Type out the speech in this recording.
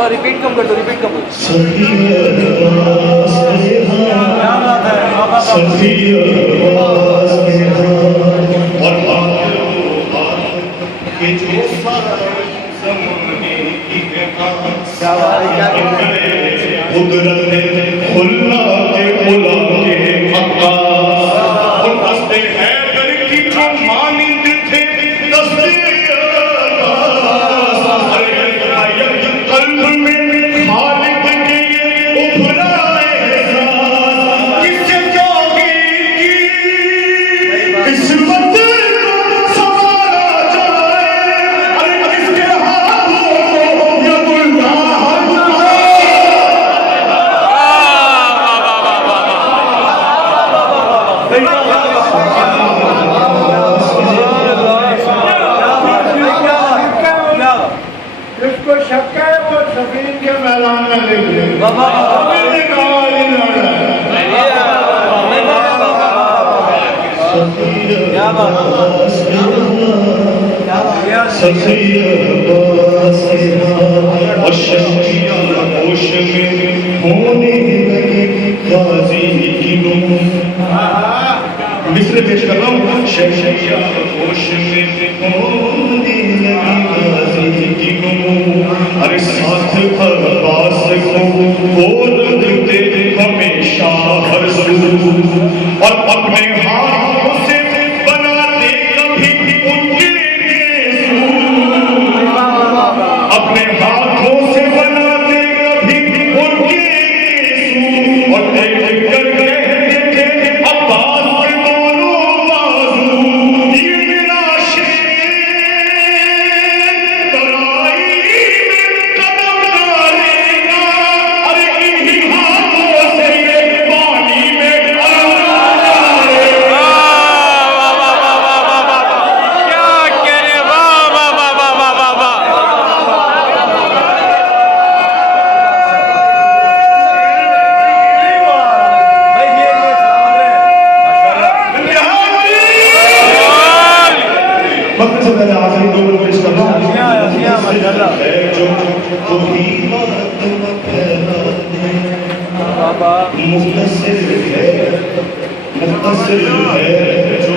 تھوڑا ریپیٹ کم کر دو، ریپیٹ کم کر دو. مصر پیش کر رہا ہوں. شہشیا ہوش میں ہونے لگی غازی کی نمو. ارے ساتھ عباس کو وہ رکھتے ہمیشہ ہر سو اور اپنے ہاتھوں سے بناتے کبھی ان کے گیسو. اپنے ہاتھوں سے بناتے کبھی ان کے گیسو اور دیکھ کر کہتے تھے عباس مختصر ہے جو